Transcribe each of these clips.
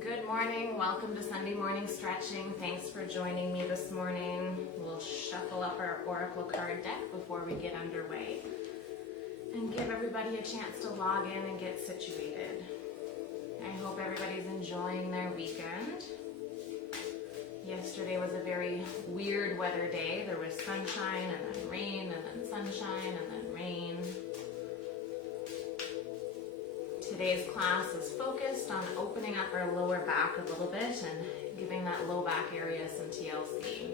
Good morning, welcome to Sunday morning stretching. Thanks for joining me this morning. We'll shuffle up our Oracle card deck before we get underway and give everybody a chance to log in and get situated. I hope everybody's enjoying their weekend. Yesterday was a very weird weather day. There was sunshine and then rain and then sunshine and then rain. Today's class is focused on opening up our lower back a little bit and giving that low back area some TLC.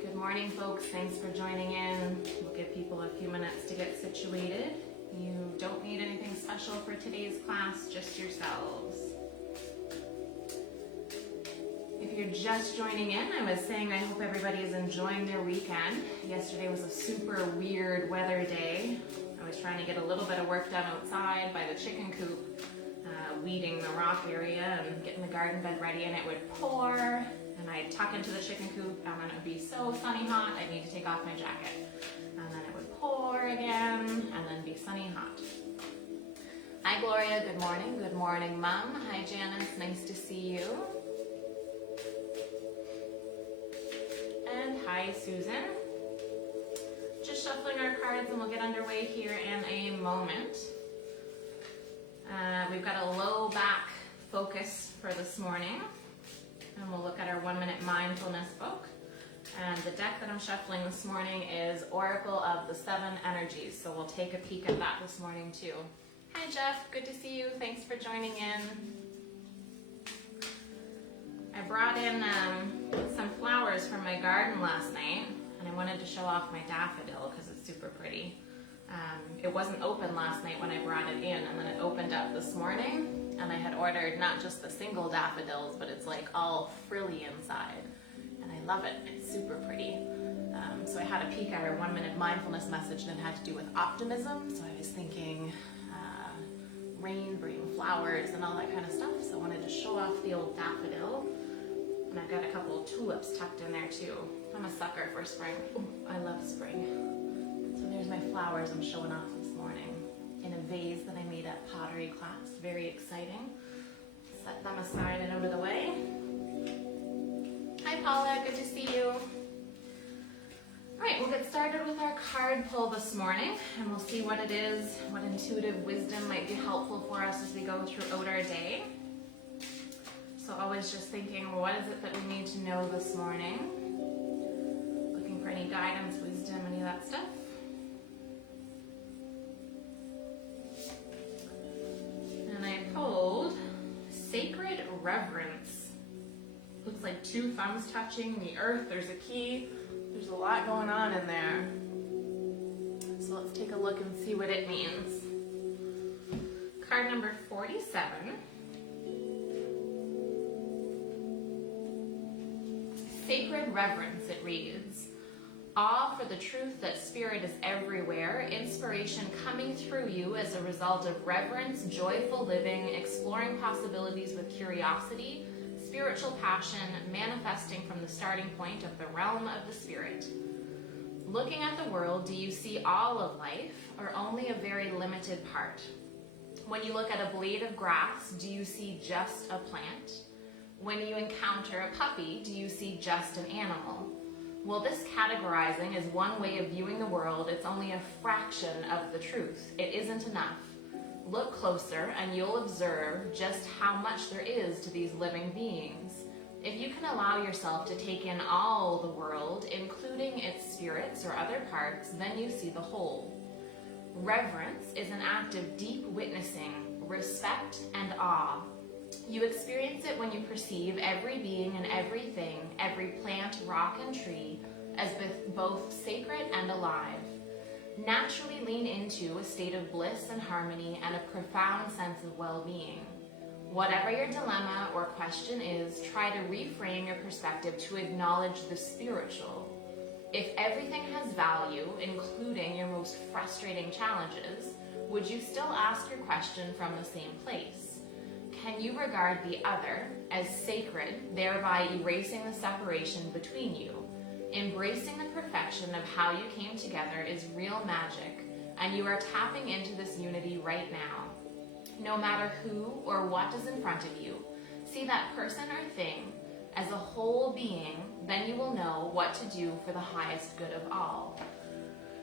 Good morning, folks. Thanks for joining in. We'll give people a few minutes to get situated. You don't need anything special for today's class, just yourselves. If you're just joining in, I was saying I hope everybody is enjoying their weekend. Yesterday was a super weird weather day. I was trying to get a little bit of work done outside by the chicken coop, weeding the rock area and getting the garden bed ready, and it would pour, and I'd tuck into the chicken coop, and then it would be so sunny hot, I'd need to take off my jacket. And then it would pour again, and then be sunny hot. Hi Gloria, good morning. Good morning, Mom. Hi Janice, nice to see you. And hi Susan. Just shuffling our cards and we'll get underway here in a moment. We've got a low back focus for this morning, and we'll look at our 1 minute mindfulness book. And the deck that I'm shuffling this morning is Oracle of the Seven Energies, so we'll take a peek at that this morning too. Hi Jeff, good to see you. Thanks for joining in. I brought in some flowers from my garden last night, and I wanted to show off my daffodil because it's super pretty. It wasn't open last night when I brought it in, and then it opened up this morning, and I had ordered not just the single daffodils, but it's like all frilly inside, and I love it. It's super pretty. So I had a peek at our 1 minute mindfulness message, and it had to do with optimism, so I was thinking rain bring flowers and all that kind of stuff, so I wanted to show off the old daffodil. And I've got a couple of tulips tucked in there too. I'm a sucker for spring. Ooh, I love spring. So there's my flowers I'm showing off this morning in a vase that I made at pottery class. Very exciting. Set them aside and out of the way. Hi Paula, good to see you. All right, we'll get started with our card pull this morning, and we'll see what it is, what intuitive wisdom might be helpful for us as we go throughout our day. So always just thinking, well, what is it that we need to know this morning? Looking for any guidance, wisdom, any of that stuff. And I pulled Sacred Reverence. Looks like two thumbs touching the earth. There's a key. There's a lot going on in there. So let's take a look and see what it means. Card number 47. Sacred Reverence, it reads. Awe for the truth that spirit is everywhere, inspiration coming through you as a result of reverence, joyful living, exploring possibilities with curiosity, spiritual passion manifesting from the starting point of the realm of the spirit. Looking at the world, do you see all of life or only a very limited part? When you look at a blade of grass, do you see just a plant? When you encounter a puppy, do you see just an animal? Well, this categorizing is one way of viewing the world. It's only a fraction of the truth. It isn't enough. Look closer and you'll observe just how much there is to these living beings. If you can allow yourself to take in all the world, including its spirits or other parts, then you see the whole. Reverence is an act of deep witnessing, respect, and awe. You experience it when you perceive every being and everything, every plant, rock, and tree, as both sacred and alive. Naturally lean into a state of bliss and harmony and a profound sense of well-being. Whatever your dilemma or question is, try to reframe your perspective to acknowledge the spiritual. If everything has value, including your most frustrating challenges, would you still ask your question from the same place? Can you regard the other as sacred, thereby erasing the separation between you? Embracing the perfection of how you came together is real magic, and you are tapping into this unity right now. No matter who or what is in front of you, see that person or thing as a whole being, then you will know what to do for the highest good of all.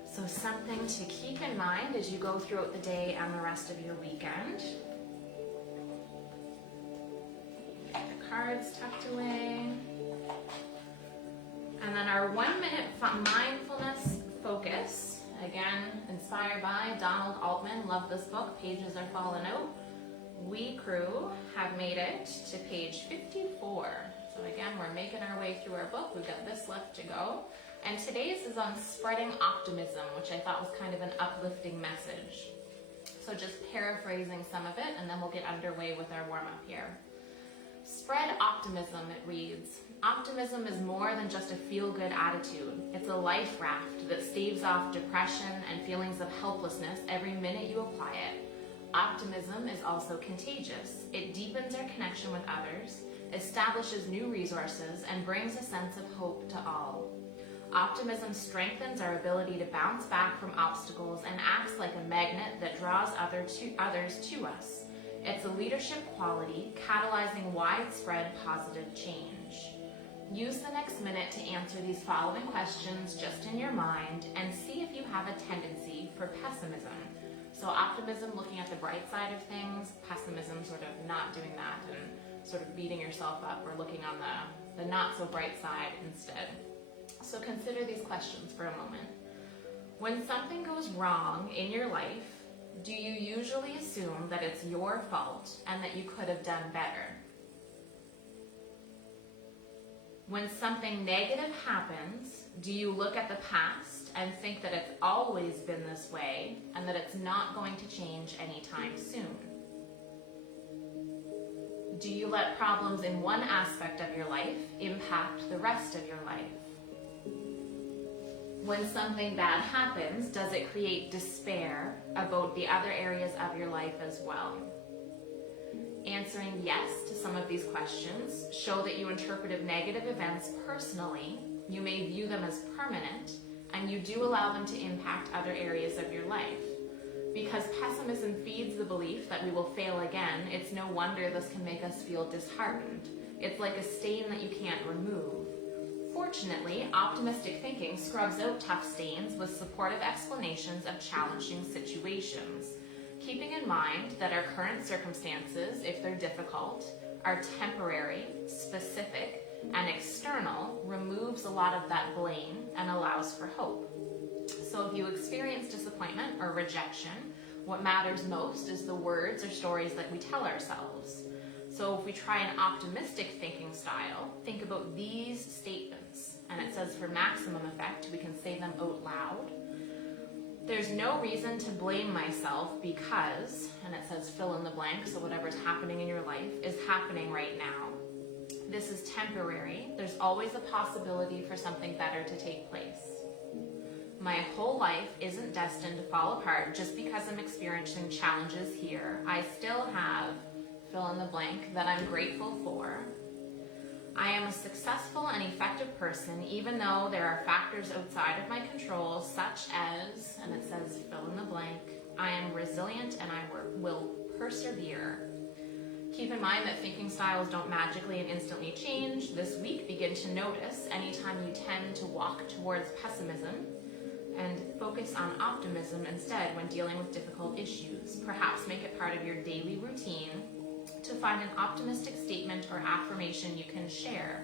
So something to keep in mind as you go throughout the day and the rest of your weekend. Get the cards tucked away. And then our 1 minute mindfulness focus, again, inspired by Donald Altman. Love this book. Pages are falling out. We crew have made it to page 54. So again, we're making our way through our book. We've got this left to go. And today's is on spreading optimism, which I thought was kind of an uplifting message. So just paraphrasing some of it, and then we'll get underway with our warm-up here. Spread optimism, it reads. Optimism is more than just a feel-good attitude. It's a life raft that staves off depression and feelings of helplessness every minute you apply it. Optimism is also contagious. It deepens our connection with others, establishes new resources, and brings a sense of hope to all. Optimism strengthens our ability to bounce back from obstacles and acts like a magnet that draws others to us. It's a leadership quality, catalyzing widespread positive change. Use the next minute to answer these following questions just in your mind and see if you have a tendency for pessimism. So optimism, looking at the bright side of things, pessimism, sort of not doing that and sort of beating yourself up or looking on the not so bright side instead. So consider these questions for a moment. When something goes wrong in your life, do you usually assume that it's your fault and that you could have done better? When something negative happens, do you look at the past and think that it's always been this way and that it's not going to change anytime soon? Do you let problems in one aspect of your life impact the rest of your life? When something bad happens, does it create despair about the other areas of your life as well? Answering yes to some of these questions show that you interpreted negative events personally, you may view them as permanent, and you do allow them to impact other areas of your life. Because pessimism feeds the belief that we will fail again, it's no wonder this can make us feel disheartened. It's like a stain that you can't remove. Fortunately, optimistic thinking scrubs out tough stains with supportive explanations of challenging situations, keeping in mind that our current circumstances, if they're difficult, are temporary, specific, and external, removes a lot of that blame and allows for hope. So if you experience disappointment or rejection, what matters most is the words or stories that we tell ourselves. So if we try an optimistic thinking style, think about these statements. And it says for maximum effect, we can say them out loud. There's no reason to blame myself because, and it says fill in the blank, so whatever's happening in your life is happening right now. This is temporary. There's always a possibility for something better to take place. My whole life isn't destined to fall apart just because I'm experiencing challenges here. I still have fill in the blank that I'm grateful for. I am a successful and effective person even though there are factors outside of my control such as, and it says fill in the blank, I am resilient and I will persevere. Keep in mind that thinking styles don't magically and instantly change. This week, begin to notice anytime you tend to walk towards pessimism and focus on optimism instead when dealing with difficult issues. Perhaps make it part of your daily routine to find an optimistic statement or affirmation you can share.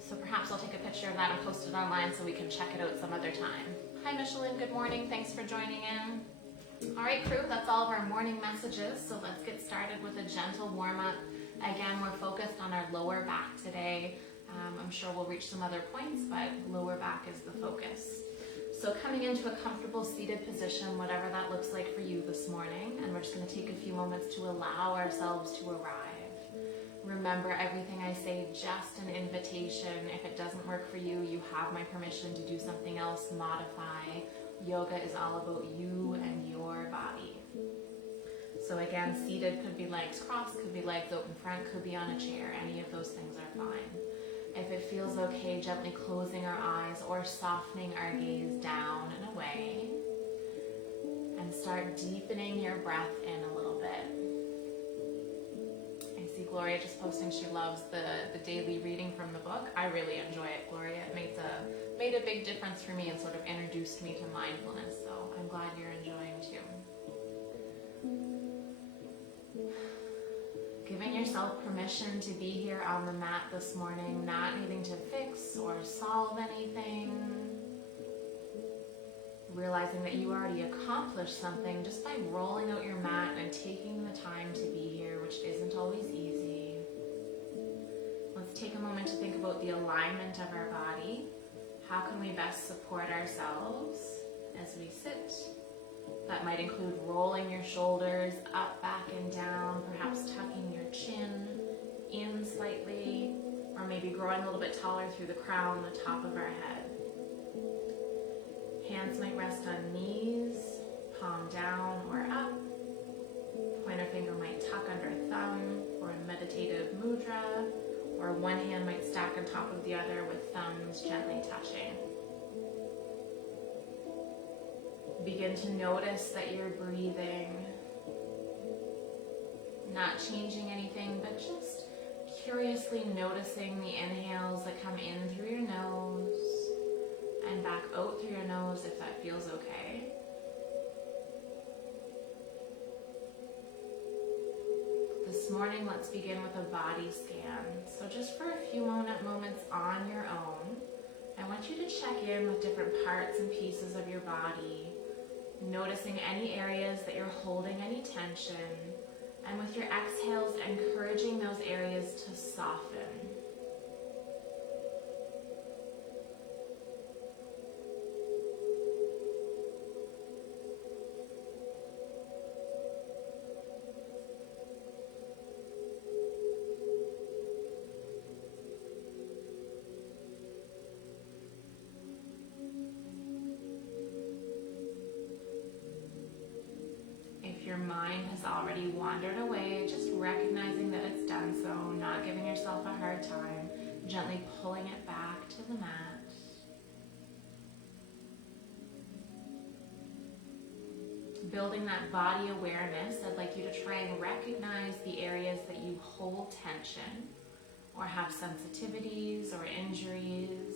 So perhaps I'll take a picture of that and post it online so we can check it out some other time. Hi Micheline, good morning. Thanks for joining in. All right, crew, that's all of our morning messages. So let's get started with a gentle warm-up. Again, we're focused on our lower back today. I'm sure we'll reach some other points, but lower back is the focus. So coming into a comfortable seated position, whatever that looks like for you this morning, and we're just going to take a few moments to allow ourselves to arrive. Remember, everything I say, just an invitation. If it doesn't work for you, you have my permission to do something else, modify. Yoga is all about you and your body. So again, seated could be legs crossed, could be legs out in front, could be on a chair. Any of those things are fine. If it feels okay, gently closing our eyes or softening our gaze down and away. And start deepening your breath in a little bit. I see Gloria just posting she loves the daily reading from the book. I really enjoy it, Gloria. It made a big difference for me and sort of introduced me to mindfulness, so I'm glad you're enjoying too. Giving yourself permission to be here on the mat this morning, not needing to fix or solve anything. Realizing that you already accomplished something just by rolling out your mat and taking the time to be here, which isn't always easy. Let's take a moment to think about the alignment of our body. How can we best support ourselves as we sit? That might include rolling your shoulders up, back, and down, perhaps tucking your chin in slightly, or maybe growing a little bit taller through the crown, the top of our head. Hands might rest on knees, palm down or up. Pointer finger might tuck under thumb for a meditative mudra, or one hand might stack on top of the other with thumbs gently touching. Begin to notice that you're breathing, not changing anything, but just curiously noticing the inhales that come in through your nose and back out through your nose if that feels okay. This morning, let's begin with a body scan. So just for a few moments on your own, I want you to check in with different parts and pieces of your body, noticing any areas that you're holding any tension, and with your exhales, encouraging those areas to soften. Your mind has already wandered away, just recognizing that it's done so, not giving yourself a hard time, gently pulling it back to the mat. Building that body awareness, I'd like you to try and recognize the areas that you hold tension or have sensitivities or injuries,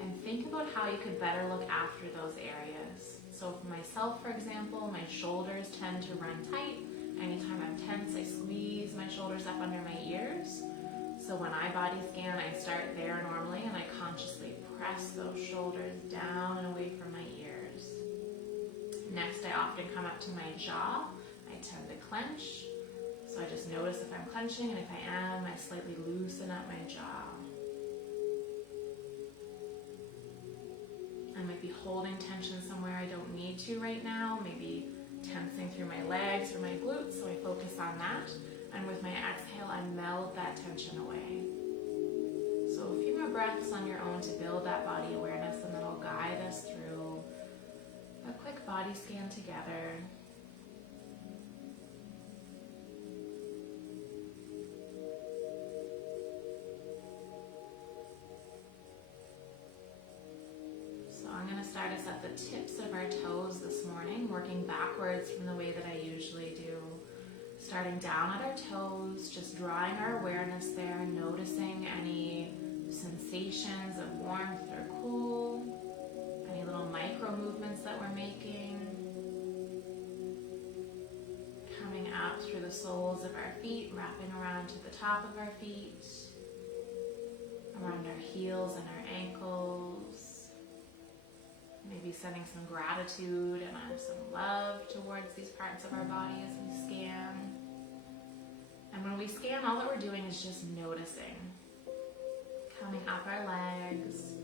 and think about how you could better look after those areas. So for myself, for example, my shoulders tend to run tight. Anytime I'm tense, I squeeze my shoulders up under my ears. So when I body scan, I start there normally, and I consciously press those shoulders down and away from my ears. Next, I often come up to my jaw. I tend to clench. So I just notice if I'm clenching, and if I am, I slightly loosen up my jaw. I might be holding tension somewhere I don't need to right now, maybe tensing through my legs or my glutes, so I focus on that. And with my exhale, I melt that tension away. So a few more breaths on your own to build that body awareness, and then I'll guide us through a quick body scan together. I'm going to start us at the tips of our toes this morning, working backwards from the way that I usually do. Starting down at our toes, just drawing our awareness there, noticing any sensations of warmth or cool, any little micro movements that we're making. Coming out through the soles of our feet, wrapping around to the top of our feet, around our heels and our ankles. Maybe sending some gratitude and some love towards these parts of our body as we scan. And when we scan, all that we're doing is just noticing. Coming up our legs,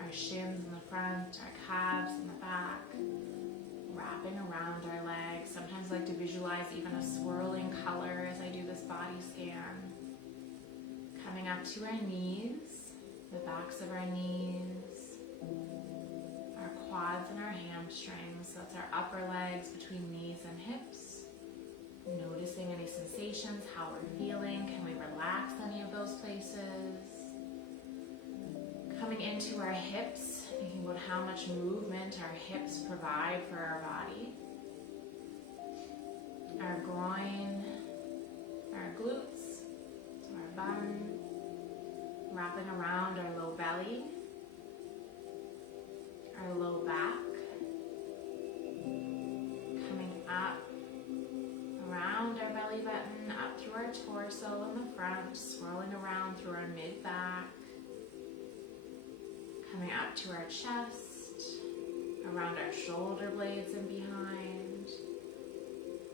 our shins in the front, our calves in the back, wrapping around our legs. Sometimes I like to visualize even a swirling color as I do this body scan. Coming up to our knees, the backs of our knees, our quads and our hamstrings. So that's our upper legs between knees and hips. Noticing any sensations, how we're feeling. Can we relax any of those places? Coming into our hips, thinking about how much movement our hips provide for our body. belly button up through our torso in the front, swirling around through our mid-back, coming up to our chest, around our shoulder blades and behind,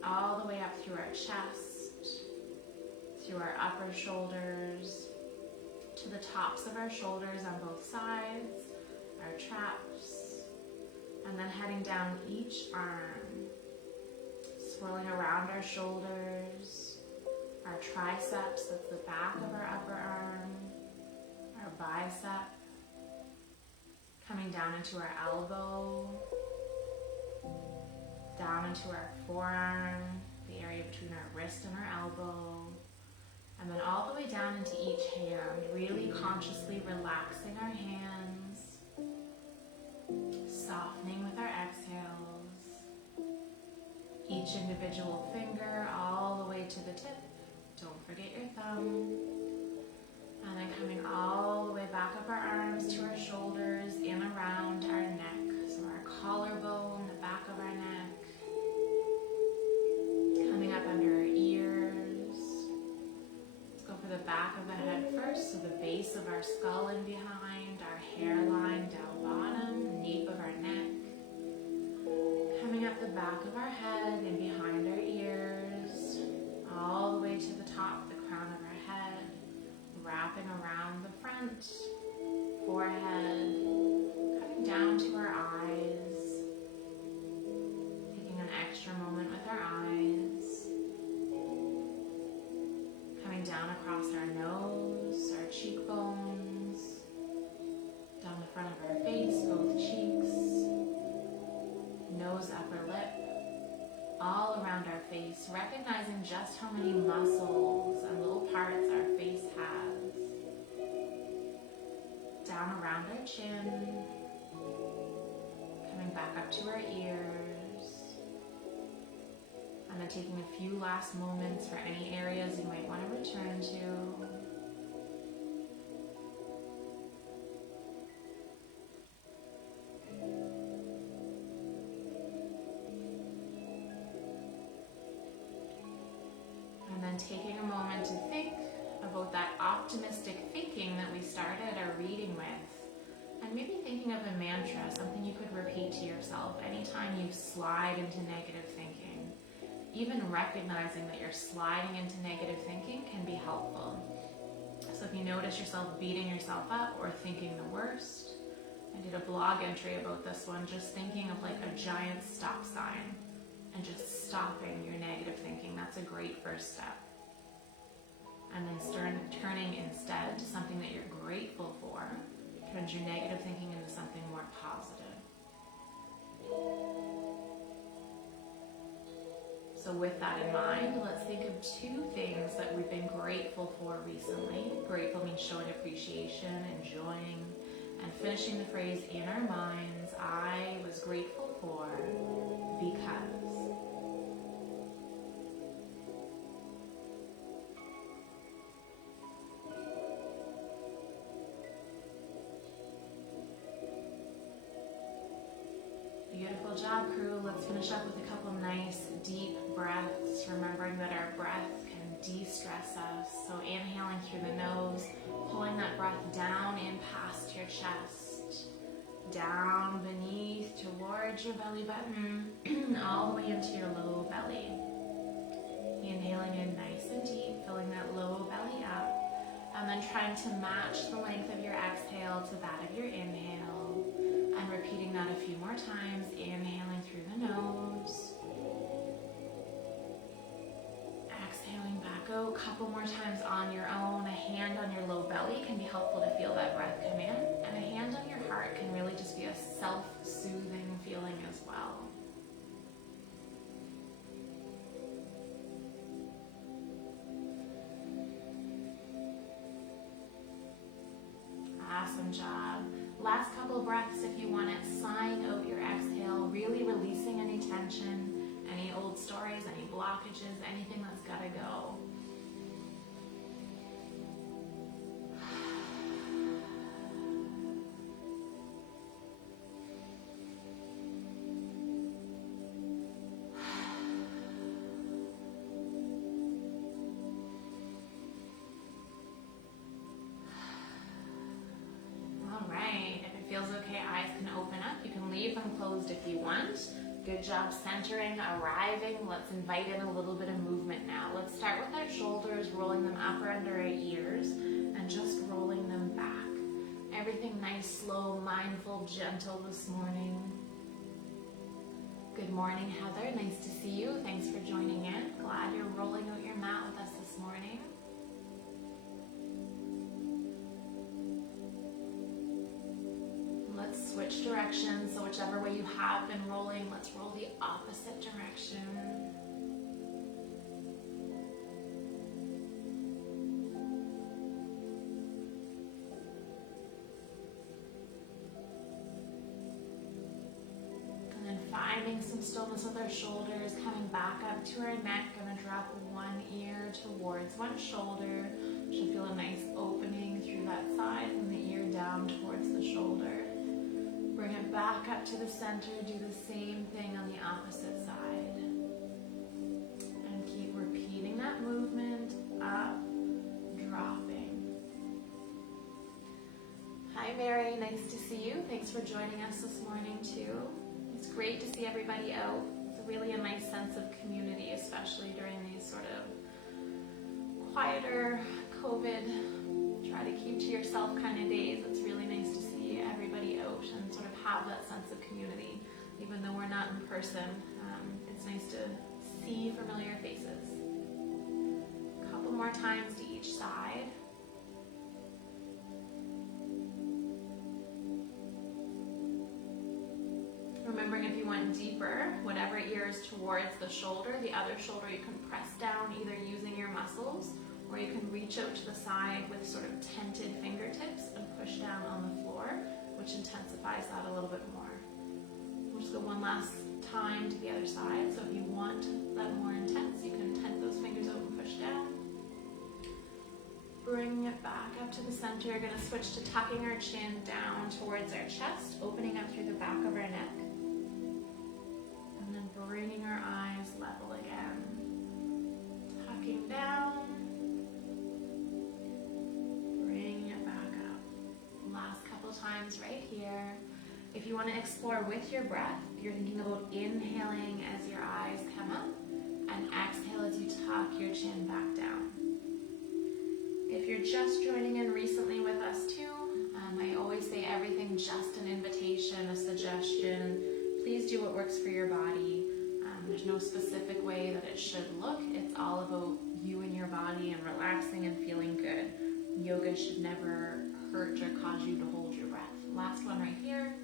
all the way up through our chest, through our upper shoulders, to the tops of our shoulders on both sides, our traps, and then heading down each arm, swirling around our shoulders, our triceps, that's the back of our upper arm, our bicep, coming down into our elbow, down into our forearm, the area between our wrist and our elbow, and then all the way down into each hand, really consciously relaxing our hands, softening with our exhales, each individual finger all the way to the tip, don't forget your thumb, and then coming all the way back up our arms to our shoulders, in around our neck, so our collarbone, the back of our neck, coming up under our ears. Let's go for the back of the head first, so the base of our skull and behind, our hairline down bottom, nape of our neck, coming up the back of our head and behind our ears, all the way to the top, the crown of our head, wrapping around the front, forehead, coming down to our eyes, taking an extra moment with our eyes, coming down across our nose, our cheekbones, down the front of our face, both cheeks, nose, upper lip, all around our face, recognizing just how many muscles and little parts our face has. Down around our chin, coming back up to our ears, and then taking a few last moments for any areas you might want to return to. Taking a moment to think about that optimistic thinking that we started our reading with, and maybe thinking of a mantra, something you could repeat to yourself anytime you slide into negative thinking. Even recognizing that you're sliding into negative thinking can be helpful. So if you notice yourself beating yourself up or thinking the worst, I did a blog entry about this one, just thinking of like a giant stop sign and just stopping your negative thinking. That's a great first step. And then turning instead to something that you're grateful for, turns your negative thinking into something more positive. So with that in mind, let's think of two things that we've been grateful for recently. Grateful means showing appreciation, enjoying, and finishing the phrase in our minds, I was grateful for because. Beautiful job, crew. Let's finish up with a couple nice deep breaths, remembering that our breath can de-stress us. So inhaling through the nose, pulling that breath down in past your chest, down beneath towards your belly button, all the way into your low belly. Inhaling in nice and deep, filling that low belly up, and then trying to match the length of your exhale to that of your inhale. And repeating that a few more times, inhaling through the nose, exhaling back out a couple more times on your own. A hand on your low belly can be helpful to feel that breath come in, and a hand on your heart can really just be a self-soothing feeling as well. Awesome job. Last couple breaths if you want it, sighing out your exhale, really releasing any tension, any old stories, any blockages, anything that's gotta go. feels okay, eyes can open up. You can leave them closed if you want. Good job centering, arriving. Let's invite in a little bit of movement now. Let's start with our shoulders, rolling them up or under our ears, and just rolling them back. Everything nice, slow, mindful, gentle this morning. Good morning, Heather. Nice to see you. Thanks for joining in. Glad you're rolling out your mat with us this morning. Let's switch directions. So whichever way you have been rolling, let's roll the opposite direction. Finding some stillness with our shoulders, coming back up to our neck. Gonna drop one ear towards one shoulder. Should feel a nice opening through that side and the ear down towards the shoulder. Bring it back up to the center. Do the same thing on the opposite side. And keep repeating that movement. Up, dropping. Hi Mary, nice to see you. Thanks for joining us this morning too. It's great to see everybody out. It's really a nice sense of community, especially during these sort of quieter COVID, try to keep to yourself kind of days. It's really nice to see everybody out and sort of have that sense of community. Even though we're not in person, it's nice to see familiar faces. A couple more times to each side. Remembering if you went deeper, whatever ear is towards the shoulder, the other shoulder you can press down either using your muscles or you can reach out to the side with sort of tented fingertips and push down on the floor, which intensifies that a little bit more. We'll just go one last time to the other side. So if you want that more intense, you can tent those fingers out and push down. Bring it back up to the center. We're going to switch to tucking our chin down towards our chest, opening up through the back of our neck. And then bringing our eyes level again. Tucking down. Bringing it back up. Last couple times right here. If you want to explore with your breath, you're thinking about inhaling as your eyes come up and exhale as you tuck your chin back down. If you're just joining in recently with us too, I always say everything just an invitation, a suggestion. Please do what works for your body. There's no specific way that it should look. It's all about you and your body and relaxing and feeling good. Yoga should never hurt or cause you to hold your breath. Last one right here.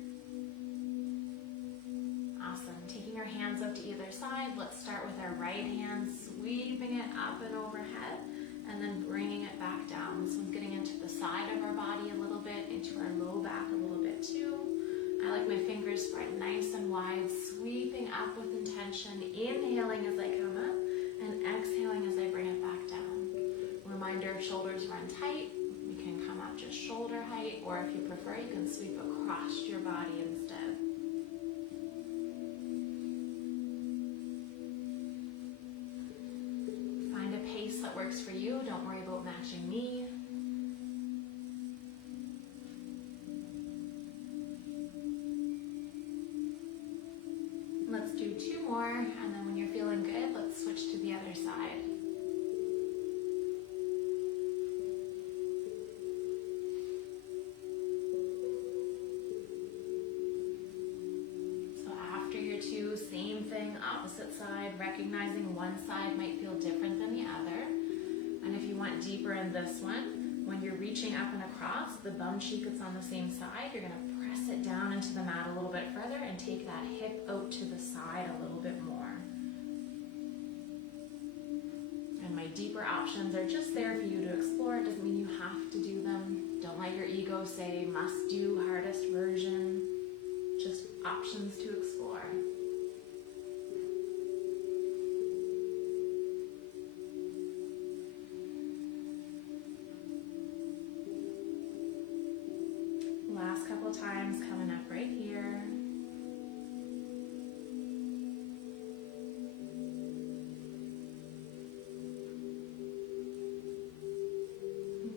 Awesome. Taking our hands up to either side. Let's start with our right hand, sweeping it up and overhead. And then bringing it back down. This one's getting into the side of our body a little bit, into our low back a little bit too. I like my fingers spread nice and wide, sweeping up with intention, inhaling as I come up, and exhaling as I bring it back down. Reminder, if shoulders run tight, we can come up just shoulder height, or if you prefer, you can sweep across your body instead. That works for you. Don't worry about matching me. Let's do two more, and then when you're feeling good, let's switch to the other side. So after your two, same thing, opposite side, recognizing one side might feel different than the other. And if you want deeper in this one, when you're reaching up and across, the bum cheek that's on the same side, you're going to press it down into the mat a little bit further and take that hip out to the side a little bit more. And my deeper options are just there for you to explore. It doesn't mean you have to do them. Don't let your ego say, must do, hardest version. Just options to explore. Last couple times coming up right here.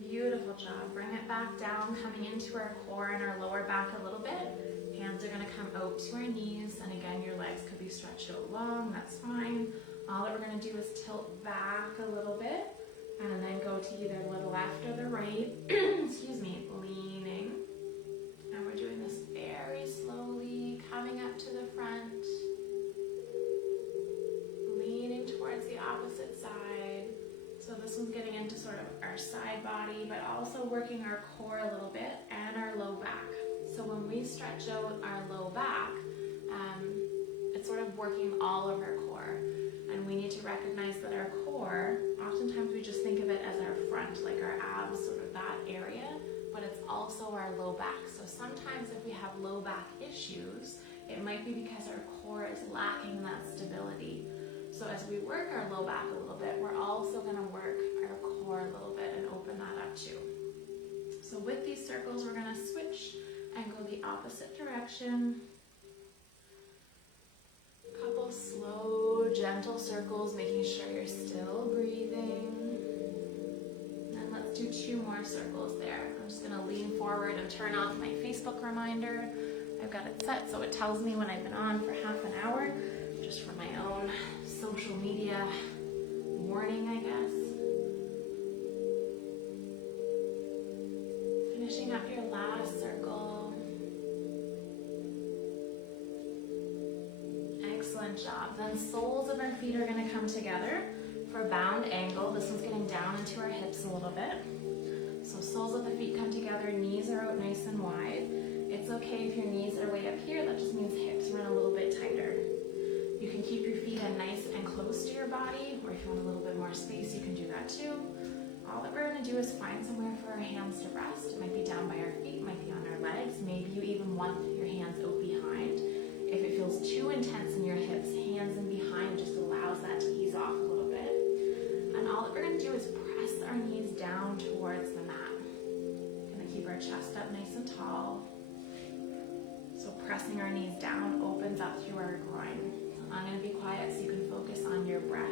Beautiful job. Bring it back down, coming into our core and our lower back a little bit. come out to our knees, and again, your legs could be stretched out long, that's fine. All that we're gonna do is tilt back a little bit, and then go to either the left or the right, excuse me, leaning. And we're doing this very slowly, coming up to the front, leaning towards the opposite side. So this one's getting into sort of our side body, but also working our core a little bit and our low back. So when we stretch out our low back, it's sort of working all of our core. And we need to recognize that our core, oftentimes we just think of it as our front, like our abs, sort of that area, but it's also our low back. So sometimes if we have low back issues, it might be because our core is lacking that stability. So as we work our low back a little bit, we're also going to work our core a little bit and open that up too. So with these circles, we're going to switch and go the opposite direction. Couple slow, gentle circles, making sure you're still breathing. And let's do 2 more circles there. I'm just going to lean forward and turn off my Facebook reminder. I've got it set so it tells me when I've been on for half an hour, just for my own social media warning, I guess. Finishing up your last circle. Excellent job. Then soles of our feet are going to come together for bound angle. This one's getting down into our hips a little bit. So soles of the feet come together, knees are out nice and wide. It's okay if your knees are way up here, that just means hips run a little bit tighter. You can keep your feet in nice and close to your body, or if you want a little bit more space, you can do that too. All that we're going to do is find somewhere for our hands to rest. It might be down by our feet, it might be on our legs. Maybe you even want your hands out behind. If it feels too intense in your hips, hands in behind just allows that to ease off a little bit. And all that we're going to do is press our knees down towards the mat. Going to keep our chest up nice and tall. So pressing our knees down opens up through our groin. I'm going to be quiet so you can focus on your breath.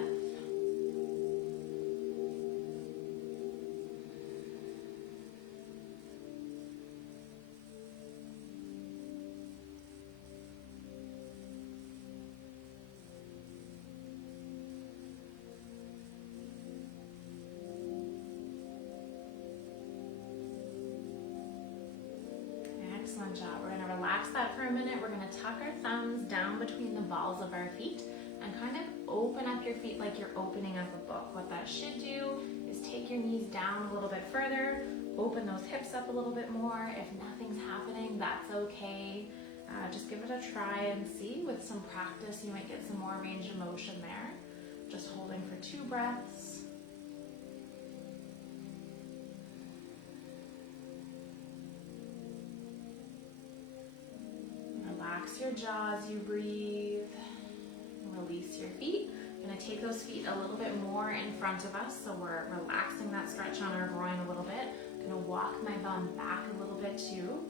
Excellent job. We're going to relax that for a minute. We're going to tuck our thumbs down between the balls of our feet and kind of open up your feet like you're opening up a book. What that should do is take your knees down a little bit further, open those hips up a little bit more. If nothing's happening, that's okay. Just give it a try and see. With some practice, you might get some more range of motion there. Just holding for 2 breaths. Relax your jaw as you breathe. Release your feet. We're going to take those feet a little bit more in front of us, so we're relaxing that stretch on our groin a little bit. I'm going to walk my bum back a little bit too,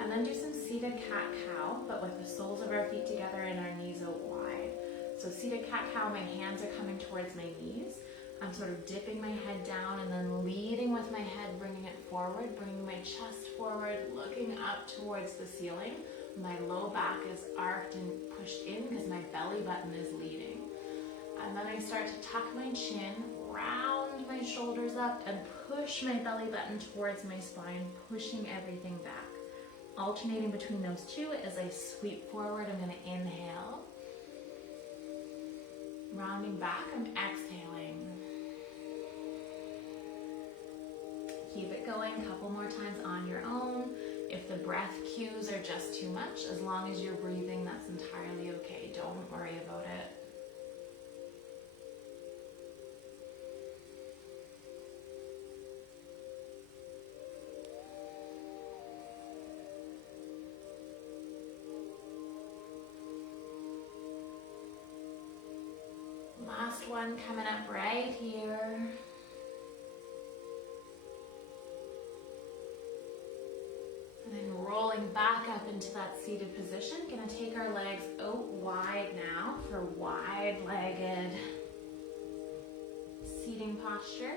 and then do some seated cat-cow, but with the soles of our feet together and our knees out wide. So seated cat-cow, my hands are coming towards my knees. I'm sort of dipping my head down and then leading with my head, bringing it forward, bringing my chest forward, looking up towards the ceiling. My low back is arched and pushed in because my belly button is leading. And then I start to tuck my chin, round my shoulders up, and push my belly button towards my spine, pushing everything back. Alternating between those two as I sweep forward, I'm going to inhale. Rounding back, I'm exhaling. Keep it going a couple more times on your own. If the breath cues are just too much, as long as you're breathing, that's entirely okay. Don't worry about it. Last one coming up right here. And then rolling back up into that seated position. Gonna take our legs out wide now for wide-legged seating posture.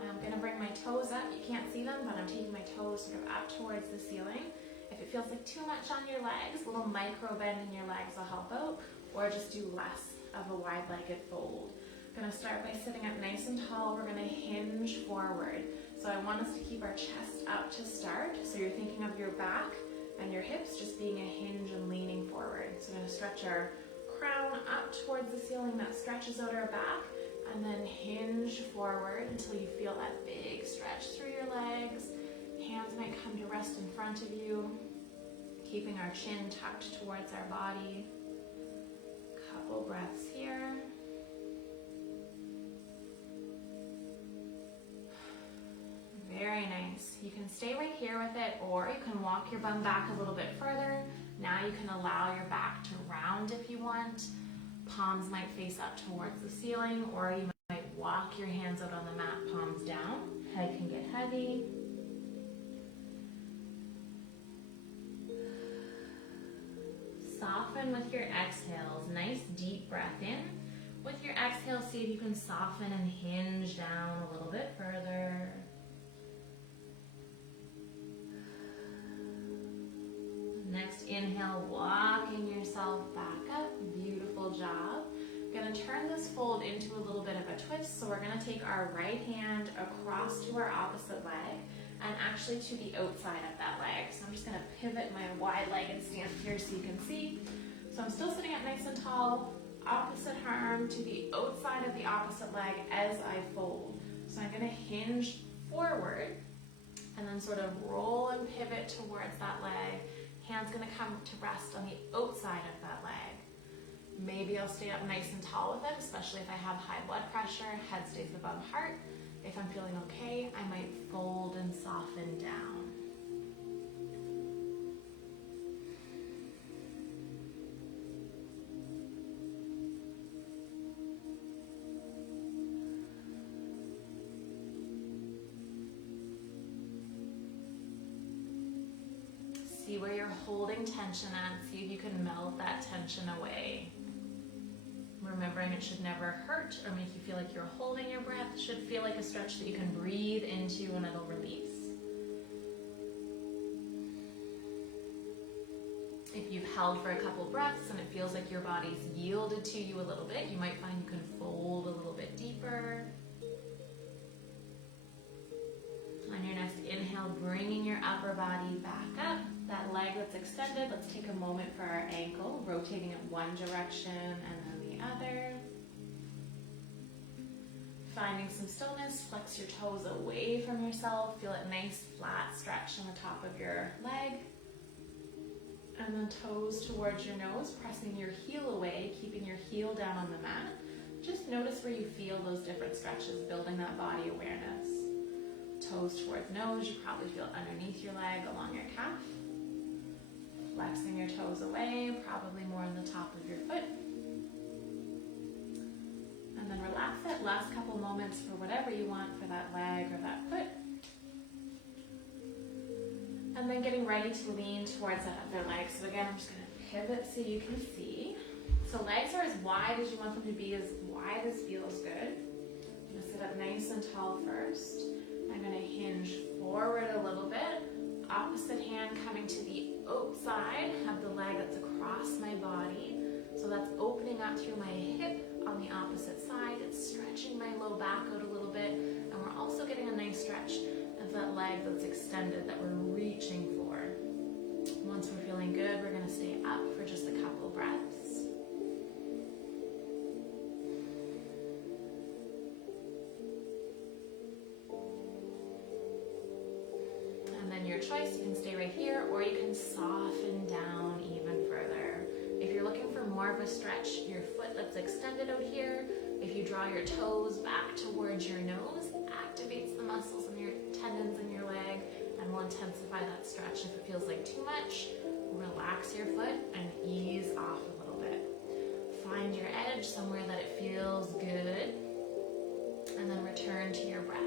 I'm gonna bring my toes up. You can't see them, but I'm taking my toes sort of up towards the ceiling. If it feels like too much on your legs, a little micro bend in your legs will help out, or just do less of a wide-legged fold. I'm gonna start by sitting up nice and tall. We're gonna hinge forward. So I want us to keep our chest up to start. So you're thinking of your back and your hips just being a hinge and leaning forward. So we're gonna stretch our crown up towards the ceiling. That stretches out our back, and then hinge forward until you feel that big stretch through your legs. Hands might come to rest in front of you, keeping our chin tucked towards our body. Couple breaths here. Very nice. You can stay right here with it, or you can walk your bum back a little bit further. Now you can allow your back to round if you want. Palms might face up towards the ceiling, or you might walk your hands out on the mat, palms down. Head can get heavy. Soften with your exhales. Nice deep breath in. With your exhale, see if you can soften and hinge down a little bit further. Next inhale, walking yourself back up. Beautiful job. Gonna turn this fold into a little bit of a twist. So we're gonna take our right hand across to our opposite leg and actually to the outside of that leg. So I'm just gonna pivot my wide-legged stance here so you can see. So I'm still sitting up nice and tall, opposite arm to the outside of the opposite leg as I fold. So I'm gonna hinge forward and then sort of roll and pivot towards that leg. Hand's gonna come to rest on the outside of that leg. Maybe I'll stay up nice and tall with it, especially if I have high blood pressure, head stays above heart. If I'm feeling okay, I might fold and soften down. See where you're holding tension at. See if you can melt that tension away. Remembering it should never hurt or make you feel like you're holding your breath. It should feel like a stretch that you can breathe into and it'll release. If you've held for a couple breaths and it feels like your body's yielded to you a little bit, you might find you can fold a little bit deeper. On your next inhale, bringing your upper body back up. That leg that's extended, let's take a moment for our ankle, rotating it one direction and then the other. Finding some stillness, flex your toes away from yourself. Feel a nice flat stretch on the top of your leg. And then toes towards your nose, pressing your heel away, keeping your heel down on the mat. Just notice where you feel those different stretches, building that body awareness. Toes towards nose, you probably feel underneath your leg, along your calf. Flexing your toes away, probably more on the top of your foot. And then relax it, last couple moments for whatever you want for that leg or that foot. And then getting ready to lean towards that other leg. So again, I'm just gonna pivot so you can see. So legs are as wide as you want them to be, as wide as feels good. I'm gonna sit up nice and tall first. I'm gonna hinge forward a little bit. Opposite hand coming to the outside of the leg that's across my body. So that's opening up through my hip on the opposite side. It's stretching my low back out a little bit. And we're also getting a nice stretch of that leg that's extended that we're reaching for. Once we're feeling good, we're gonna stay up for just a couple breaths. Your choice, you can stay right here or you can soften down even further. If you're looking for more of a stretch, your foot that's extended out here, if you draw your toes back towards your nose, activates the muscles in your tendons in your leg and will intensify that stretch. If it feels like too much, relax your foot and ease off a little bit. Find your edge somewhere that it feels good and then return to your breath.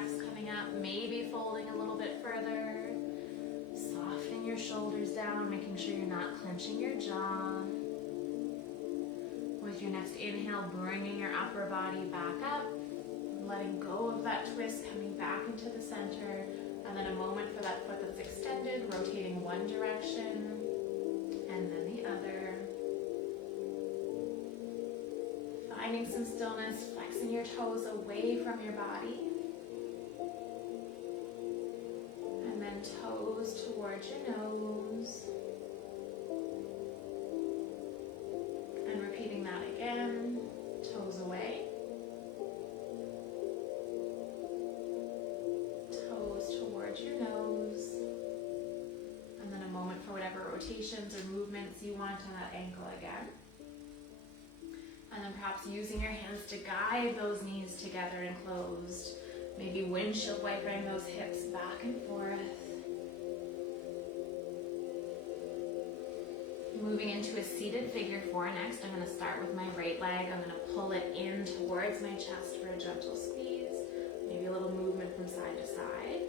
breaths coming up, maybe folding a little bit further. Softening your shoulders down, making sure you're not clenching your jaw. With your next inhale, bringing your upper body back up, letting go of that twist, coming back into the center, and then a moment for that foot that's extended, rotating one direction and then the other. Finding some stillness, flexing your toes away from your body. And then toes towards your nose. And repeating that again, toes away. Toes towards your nose. And then a moment for whatever rotations or movements you want on that ankle again. And then perhaps using your hands to guide those knees together and closed. Maybe windshield wipering those hips back and forth. Moving into a seated figure four next. I'm going to start with my right leg. I'm going to pull it in towards my chest for a gentle squeeze. Maybe a little movement from side to side.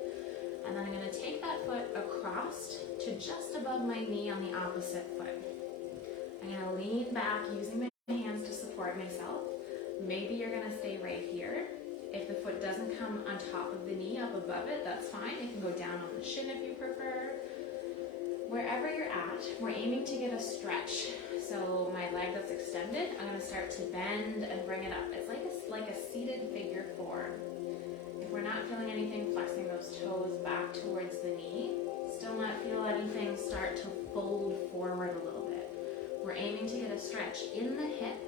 And then I'm going to take that foot across to just above my knee on the opposite foot. I'm going to lean back using my hands to support myself. Maybe you're going to stay right here. If the foot doesn't come on top of the knee, up above it, that's fine. You can go down on the shin if you prefer. Wherever you're at, we're aiming to get a stretch. So my leg that's extended, I'm going to start to bend and bring it up. It's like a seated figure four. If we're not feeling anything, flexing those toes back towards the knee. Still not feel anything, start to fold forward a little bit. We're aiming to get a stretch in the hip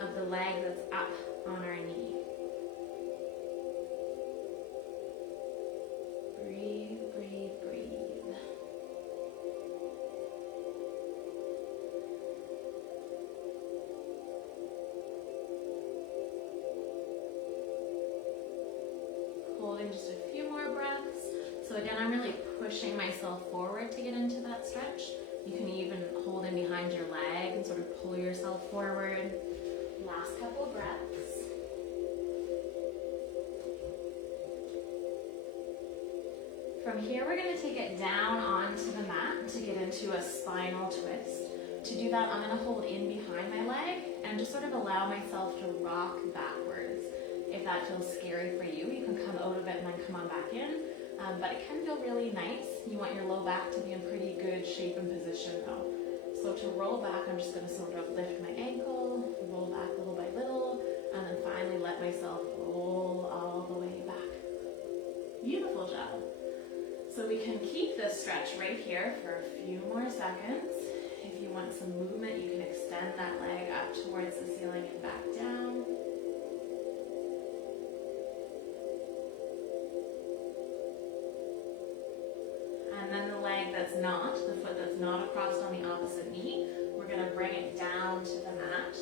of the leg that's up on our knee. Breathe, breathe, breathe. Holding just a few more breaths. So again, I'm really pushing myself forward to get into that stretch. You can even hold in behind your leg and sort of pull yourself forward. Last couple breaths. From here, we're going to take it down onto the mat to get into a spinal twist. To do that, I'm going to hold in behind my leg and just sort of allow myself to rock backwards. If that feels scary for you, you can come out of it and then come on back in. But it can feel really nice. You want your low back to be in pretty good shape and position though. So to roll back, I'm just going to sort of lift my ankle, roll back little by little, and then finally let myself roll all the way back. Beautiful job. So we can keep this stretch right here for a few more seconds. If you want some movement, you can extend that leg up towards the ceiling and back down. And then the leg that's not, the foot that's not across on the opposite knee, we're going to bring it down to the mat.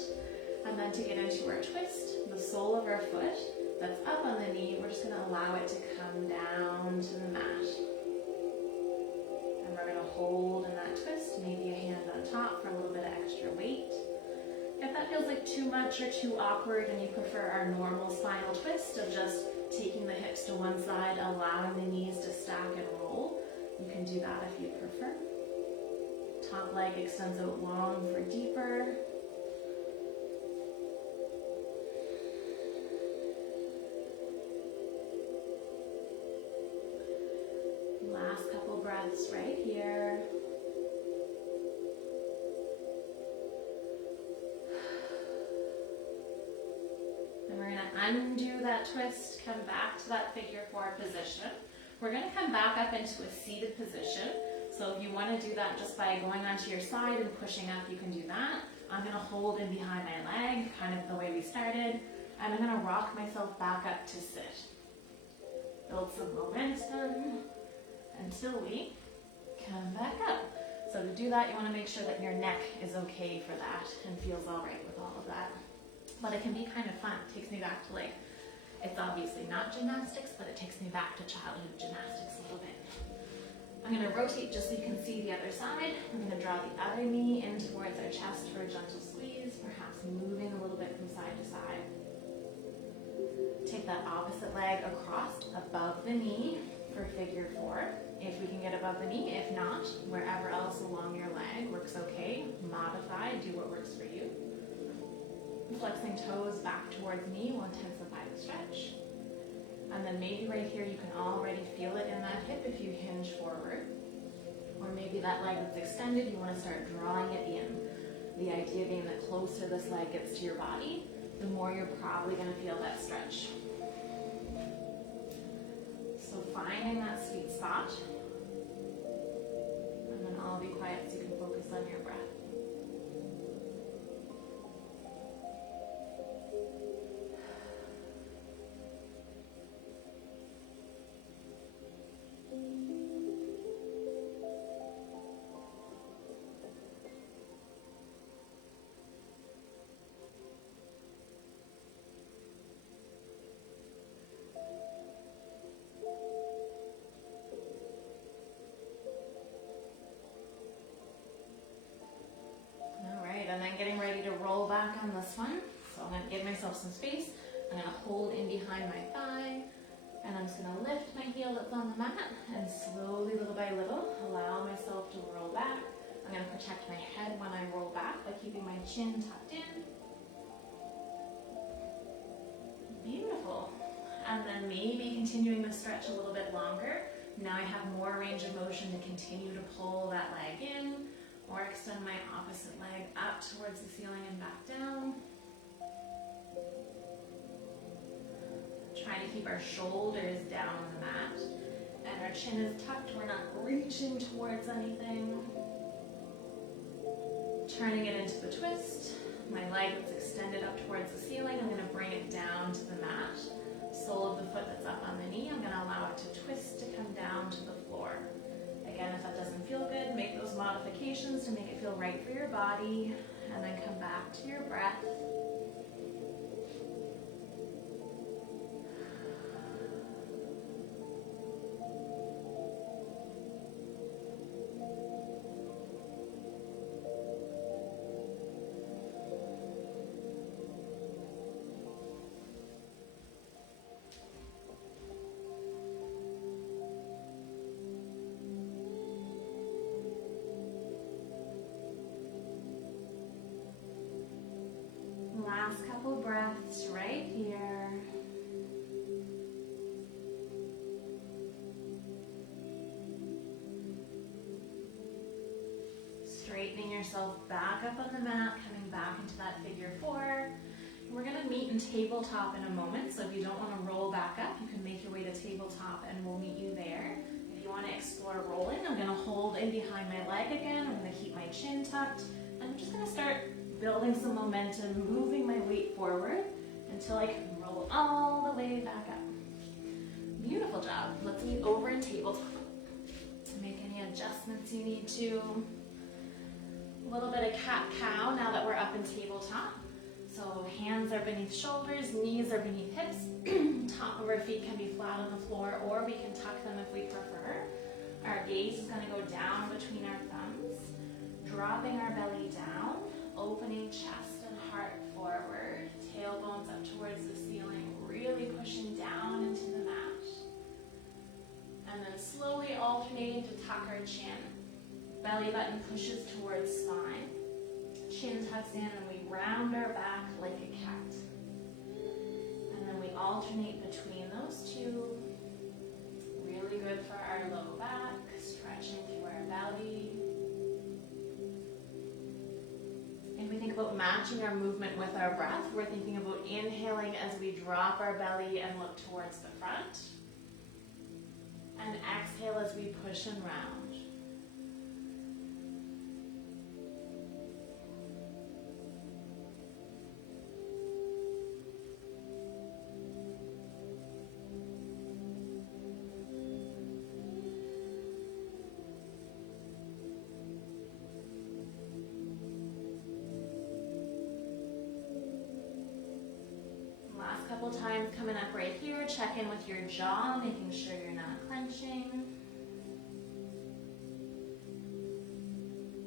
And then to get into our twist, the sole of our foot that's up on the knee, we're just going to allow it to come down to the mat. And we're going to hold in that twist, maybe a hand on top for a little bit of extra weight. If that feels like too much or too awkward and you prefer our normal spinal twist of just taking the hips to one side, allowing the knees to stack and roll, you can do that if you prefer. Top leg extends out long for deeper. Last couple breaths right here. And we're going to undo that twist, come back to that figure four position. We're going to come back up into a seated position. So if you want to do that just by going onto your side and pushing up, you can do that. I'm going to hold in behind my leg, kind of the way we started. And I'm going to rock myself back up to sit. Build some momentum until we come back up. So to do that, you want to make sure that your neck is okay for that and feels all right with all of that. But it can be kind of fun. It takes me back to it's obviously not gymnastics, but it takes me back to childhood gymnastics a little bit. I'm going to rotate just so you can see the other side. I'm going to draw the other knee in towards our chest for a gentle squeeze, perhaps moving a little bit from side to side. Take that opposite leg across above the knee for figure four. If we can get above the knee, if not, wherever else along your leg works okay. Modify, do what works for you. Flexing toes back towards knee will intensify the stretch. And then maybe right here you can already feel it in that hip if you hinge forward. Or maybe that leg that's extended, you want to start drawing it in. The idea being that closer this leg gets to your body, the more you're probably going to feel that stretch. So finding that sweet spot. And then I'll be quiet so you can focus on your breath. And then getting ready to roll back on this one. So I'm going to give myself some space. I'm going to hold in behind my thigh. And I'm just going to lift my heel that's on the mat. And slowly, little by little, allow myself to roll back. I'm going to protect my head when I roll back by keeping my chin tucked in. Beautiful. And then maybe continuing the stretch a little bit longer. Now I have more range of motion to continue to pull that leg in. Or extend my opposite leg up towards the ceiling and back down. Try to keep our shoulders down on the mat. And our chin is tucked, we're not reaching towards anything. Turning it into the twist. My leg is extended up towards the ceiling. I'm going to bring it down to the mat. Sole of the foot that's up on the knee, I'm going to allow it to twist to come down to the floor. Again, if that doesn't feel good, make those modifications to make it feel right for your body, and then come back to your breath. Last couple breaths right here. Straightening yourself back up on the mat, coming back into that figure four. We're going to meet in tabletop in a moment, so if you don't want to roll back up, you can make your way to tabletop and we'll meet you there. If you want to explore rolling, I'm going to hold in behind my leg again. I'm going to keep my chin tucked. I'm just going to start building some momentum, moving my weight forward until I can roll all the way back up. Beautiful job. Let's meet over in tabletop. Make any adjustments you need to. A little bit of cat-cow now that we're up in tabletop. So hands are beneath shoulders, knees are beneath hips. Top of our feet can be flat on the floor, or we can tuck them if we prefer. Our gaze is going to go down between our thumbs, dropping our belly down. Opening chest and heart forward, tailbones up towards the ceiling, really pushing down into the mat. And then slowly alternating to tuck our chin. Belly button pushes towards spine. Chin tucks in and we round our back like a cat. And then we alternate between those two. Really good for our low back, stretching through our belly. If we think about matching our movement with our breath, we're thinking about inhaling as we drop our belly and look towards the front. And exhale as we push and round. Couple times coming up right here. Check in with your jaw, making sure you're not clenching.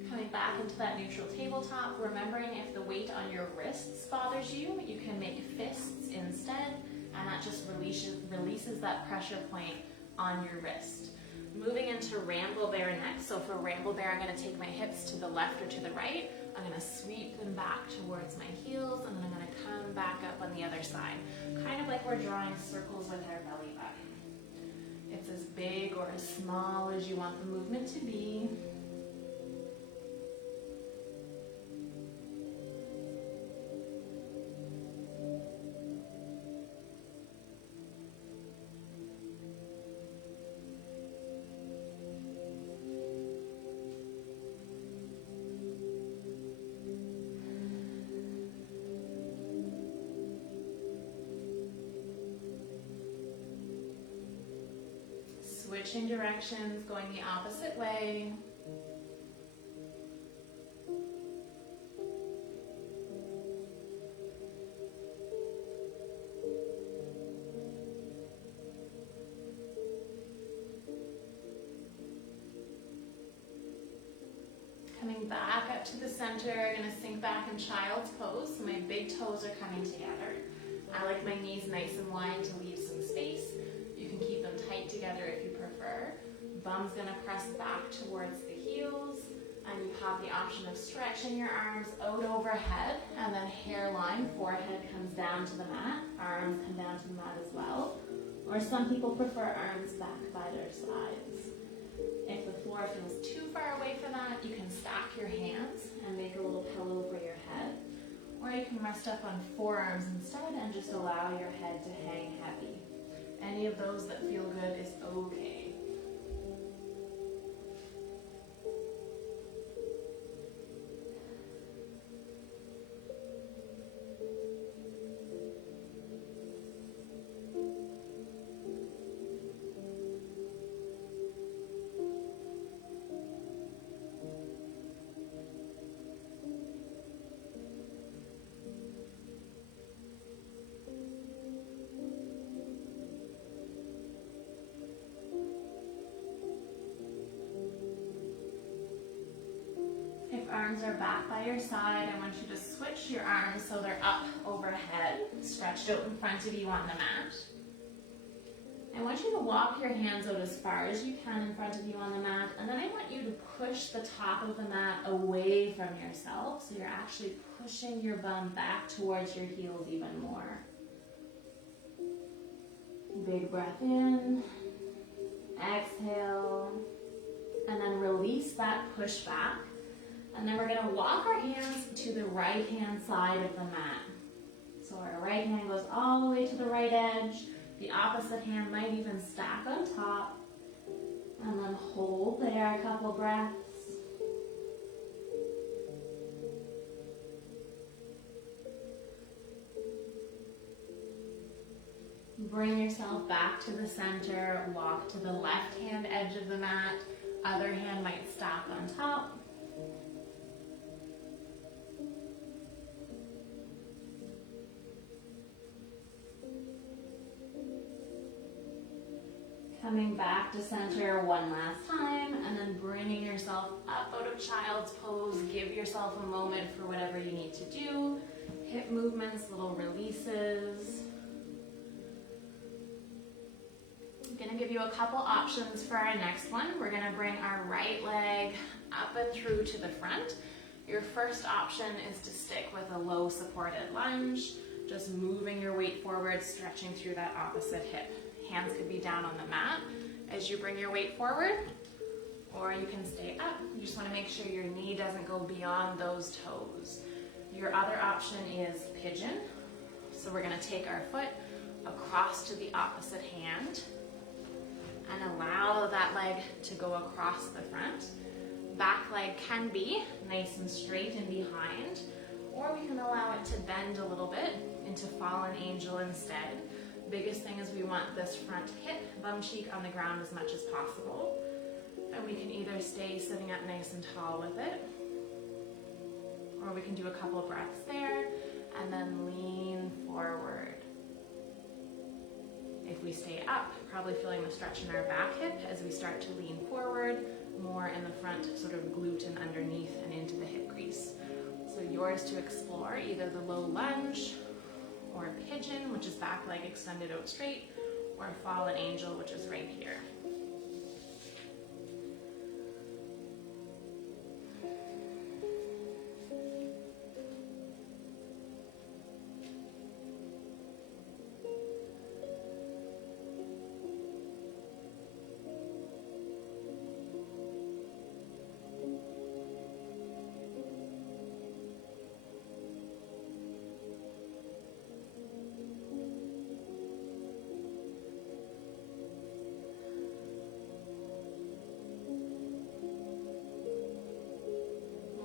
Coming back into that neutral tabletop, remembering if the weight on your wrists bothers you, you can make fists instead. and that just releases that pressure point on your wrist. Moving into Ramble Bear next. So for Ramble Bear, I'm going to take my hips to the left or to the right. I'm going to sweep them back towards my heels, and then I'm going to come back up on the other side. Kind of like we're drawing circles with our belly button. It's as big or as small as you want the movement to be. Switching directions, going the opposite way. Coming back up to the center, I'm going to sink back in child's pose. So my big toes are coming together. I like my knees nice and wide to leave some space. You can keep them tight together if you prefer. Bum's going to press back towards the heels, and you have the option of stretching your arms out overhead, and then hairline, forehead comes down to the mat, arms come down to the mat as well. Or some people prefer arms back by their sides. If the floor feels too far away for that, you can stack your hands and make a little pillow over your head. Or you can rest up on forearms instead and just allow your head to hang heavy. Any of those that feel good is okay. Arms are back by your side. I want you to switch your arms so they're up overhead, stretched out in front of you on the mat. I want you to walk your hands out as far as you can in front of you on the mat, and then I want you to push the top of the mat away from yourself, so you're actually pushing your bum back towards your heels even more. Big breath in, exhale, and then release that push back. And then we're going to walk our hands to the right-hand side of the mat. So our right hand goes all the way to the right edge. The opposite hand might even stack on top. And then hold there a couple breaths. Bring yourself back to the center. Walk to the left-hand edge of the mat. Other hand might stack on top. Coming back to center one last time, and then bringing yourself up out of child's pose. Give yourself a moment for whatever you need to do. Hip movements, little releases. I'm going to give you a couple options for our next one. We're going to bring our right leg up and through to the front. Your first option is to stick with a low supported lunge, just moving your weight forward, stretching through that opposite hip. Hands could be down on the mat as you bring your weight forward, or you can stay up. You just want to make sure your knee doesn't go beyond those toes. Your other option is pigeon. So we're going to take our foot across to the opposite hand and allow that leg to go across the front. Back leg can be nice and straight and behind, or we can allow it to bend a little bit into fallen angel instead. Biggest thing is we want this front hip, bum cheek on the ground as much as possible. And we can either stay sitting up nice and tall with it, or we can do a couple of breaths there and then lean forward. If we stay up, probably feeling the stretch in our back hip as we start to lean forward, more in the front sort of glute and underneath and into the hip crease. So yours to explore, either the low lunge or pigeon, which is back leg extended out straight, or fallen angel, which is right here.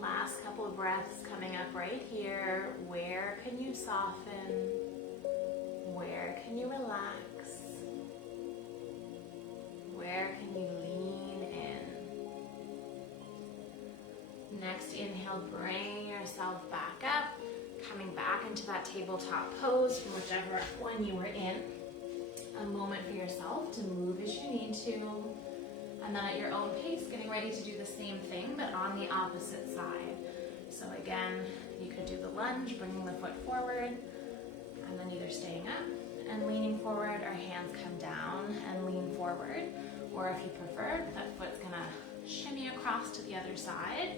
Last couple of breaths coming up right here. Where can you soften? Where can you relax? Where can you lean in? Next inhale, bring yourself back up, coming back into that tabletop pose from whichever one you were in. A moment for yourself to move as you need to. And then at your own pace, getting ready to do the same thing, but on the opposite side. So again, you could do the lunge, bringing the foot forward, and then either staying up and leaning forward, or hands come down and lean forward. Or if you prefer, that foot's gonna shimmy across to the other side.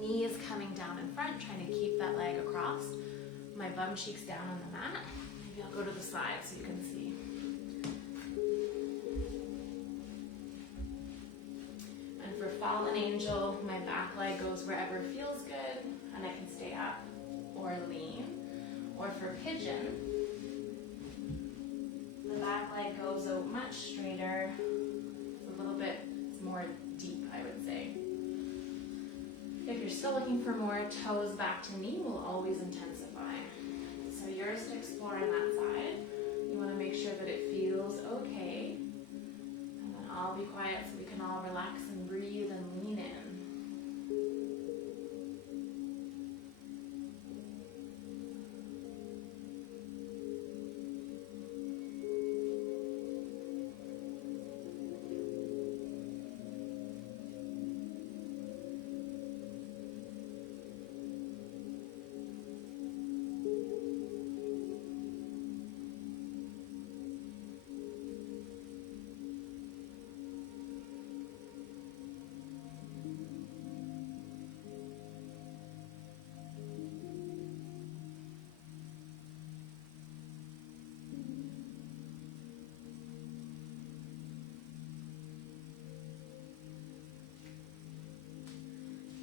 Knees coming down in front, trying to keep that leg across. My bum cheeks down on the mat. Maybe I'll go to the side so you can see. For fallen angel, my back leg goes wherever feels good, and I can stay up or lean. Or for pigeon, the back leg goes out much straighter. It's a little bit more deep, I would say. If you're still looking for more, toes back to knee will always intensify. So yours to explore on that side. You want to make sure that it feels okay. And then I'll be quiet so we can all relax and breathe and lean in.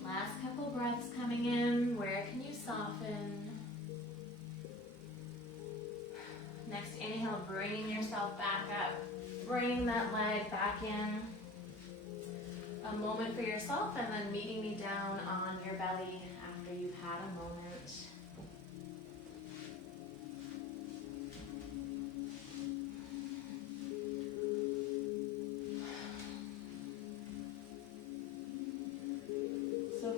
Last couple breaths coming in. Where can you soften? Next inhale, bringing yourself back up. Bring that leg back in. A moment for yourself, and then meeting me down on your belly after you've had a moment.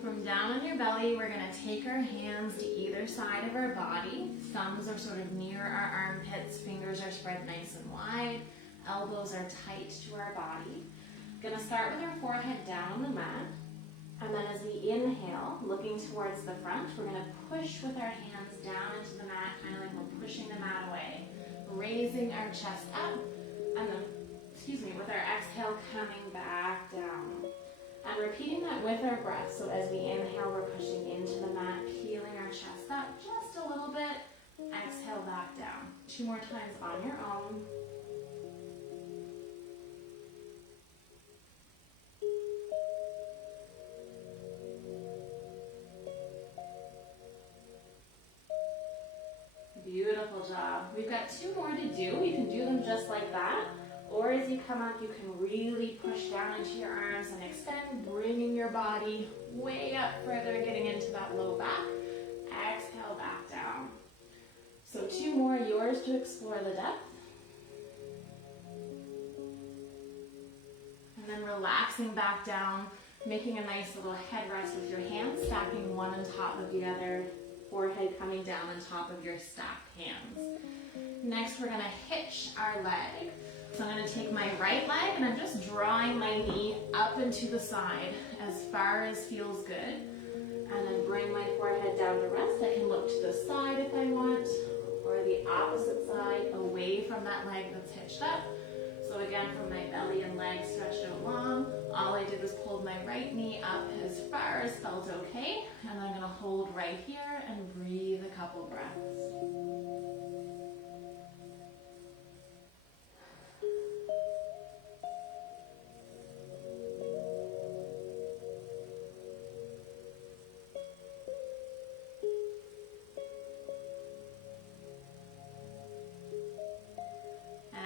From down on your belly, we're going to take our hands to either side of our body. Thumbs are sort of near our armpits, fingers are spread nice and wide, elbows are tight to our body. Going to start with our forehead down on the mat, and then as we inhale, looking towards the front, we're going to push with our hands down into the mat, kind of like we're pushing the mat away, raising our chest up, and then, with our exhale coming back down. And repeating that with our breath. So as we inhale, we're pushing into the mat, peeling our chest up just a little bit. Exhale back down. 2 more times on your own. Beautiful job. We've got 2 more to do. You can do them just like that. Or as you come up, you can really push down into your arms and extend, bringing your body way up further, getting into that low back. Exhale back down. So 2 more, yours to explore the depth. And then relaxing back down, making a nice little headrest with your hands, stacking one on top of the other, forehead coming down on top of your stacked hands. Next, we're going to hitch our leg. So I'm going to take my right leg and I'm just drawing my knee up and to the side as far as feels good. And then bring my forehead down to rest. I can look to the side if I want, or the opposite side, away from that leg that's hitched up. So again, from my belly and legs stretched out long, all I did was pulled my right knee up as far as felt okay, and I'm gonna hold right here and breathe a couple breaths.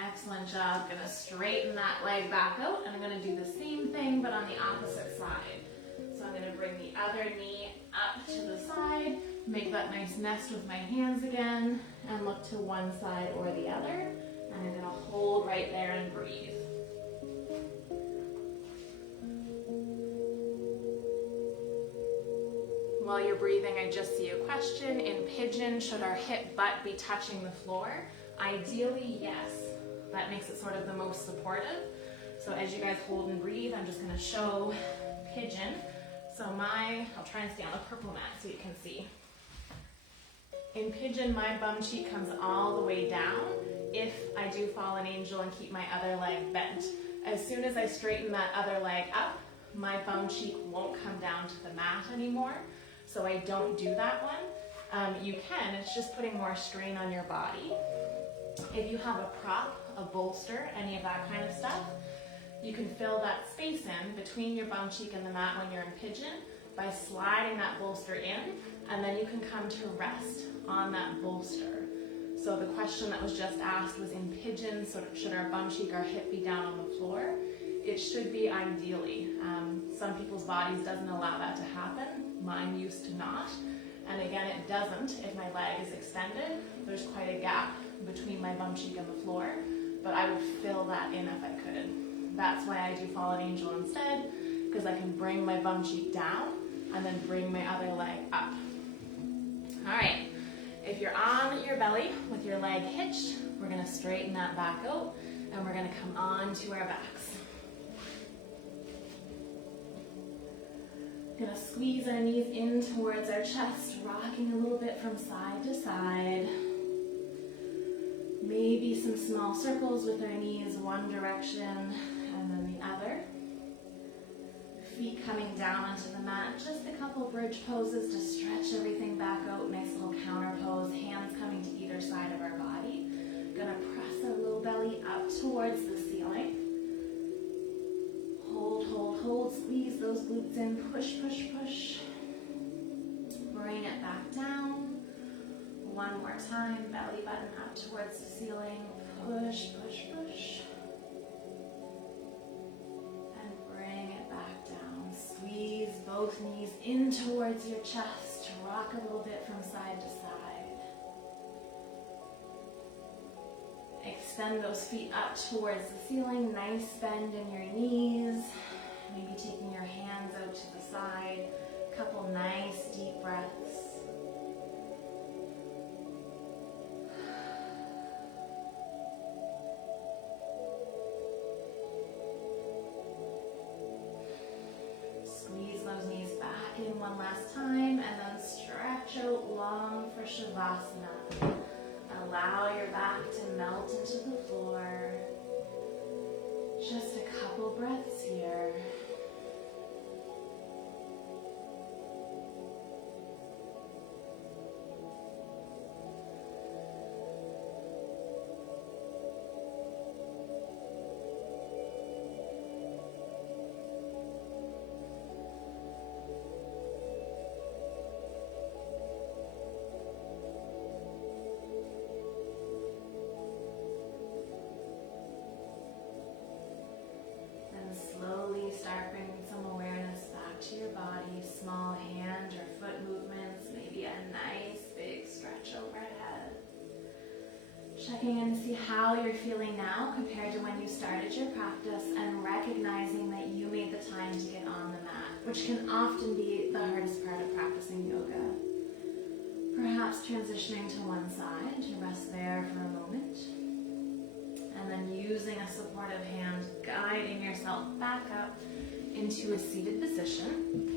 Excellent job. Gonna straighten that leg back out, and I'm gonna do the same thing but on the opposite side. So I'm gonna bring the other knee up to the side, make that nice nest with my hands again, and look to one side or the other. And I'm gonna hold right there and breathe. While you're breathing, I just see a question. In pigeon, should our hip butt be touching the floor? Ideally, yes. That makes it sort of the most supportive. So as you guys hold and breathe, I'm just gonna show pigeon. So I'll try and stay on the purple mat so you can see. In pigeon, my bum cheek comes all the way down if I do fall an angel and keep my other leg bent. As soon as I straighten that other leg up, my bum cheek won't come down to the mat anymore. So I don't do that one. You can, it's just putting more strain on your body. If you have a prop, a bolster, any of that kind of stuff, you can fill that space in between your bum cheek and the mat when you're in pigeon by sliding that bolster in, and then you can come to rest on that bolster. So the question that was just asked was in pigeon, so should our bum cheek, our hip be down on the floor? It should be ideally. Some people's bodies doesn't allow that to happen. Mine used to not. And again, it doesn't if my leg is extended. There's quite a gap between my bum cheek and the floor, but I would fill that in if I could. That's why I do fallen angel instead, because I can bring my bum cheek down and then bring my other leg up. All right, if you're on your belly with your leg hitched, we're gonna straighten that back out and we're gonna come on to our backs. Gonna squeeze our knees in towards our chest, rocking a little bit from side to side. Maybe some small circles with our knees one direction and then the other. Feet coming down onto the mat, just a couple bridge poses to stretch everything back out. Nice little counter pose, hands coming to either side of our body. Gonna press our low belly up towards the ceiling. Hold, hold, hold, squeeze those glutes in, push, push, push. Bring it back down. One more time, belly button up towards the ceiling. Push, push, push. And bring it back down. Squeeze both knees in towards your chest. Rock a little bit from side to side. Extend those feet up towards the ceiling. Nice bend in your knees. Maybe taking your hands out to the side. Couple nice deep breaths. One last time, and then stretch out long for Shavasana. Allow your back to melt into the floor. Just a couple breaths here. Start bringing some awareness back to your body, small hand or foot movements, maybe a nice big stretch overhead. Checking in to see how you're feeling now compared to when you started your practice, and recognizing that you made the time to get on the mat, which can often be the hardest part of practicing yoga. Perhaps transitioning to one side to rest there for a moment. And then using a supportive hand, guiding yourself back up into a seated position.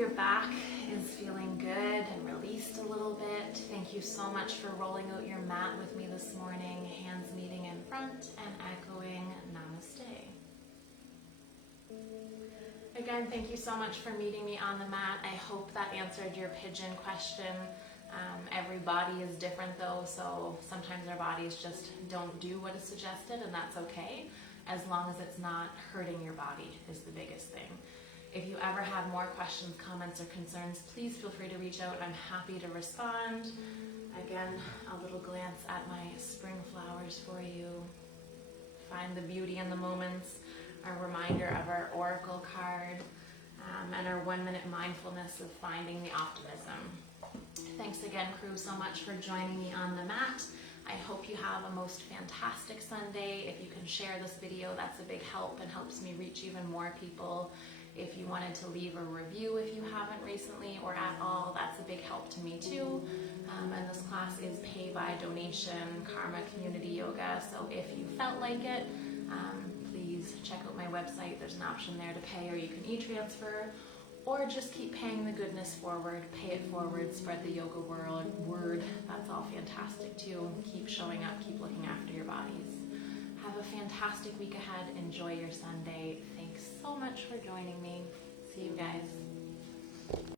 your back is feeling good and released a little bit. Thank you so much for rolling out your mat with me this morning, hands meeting in front and echoing namaste. Again, thank you so much for meeting me on the mat. I hope that answered your pigeon question. Every body is different though, so sometimes our bodies just don't do what is suggested, and that's okay, as long as it's not hurting your body is the biggest thing. If you ever have more questions, comments, or concerns, please feel free to reach out. I'm happy to respond. Again, a little glance at my spring flowers for you. Find the beauty in the moments, a reminder of our oracle card, and our 1-minute mindfulness of finding the optimism. Thanks again, crew, so much for joining me on the mat. I hope you have a most fantastic Sunday. If you can share this video, that's a big help and helps me reach even more people. If you wanted to leave a review if you haven't recently or at all, that's a big help to me too. And this class is pay by donation, Karma Community Yoga, so if you felt like it, please check out my website. There's an option there to pay, or you can e-transfer, or just keep paying the goodness forward, pay it forward, spread the yoga word. That's all fantastic too. Keep showing up, keep looking after your bodies. Have a fantastic week ahead. Enjoy your Sunday. Thanks so much for joining me. See you guys.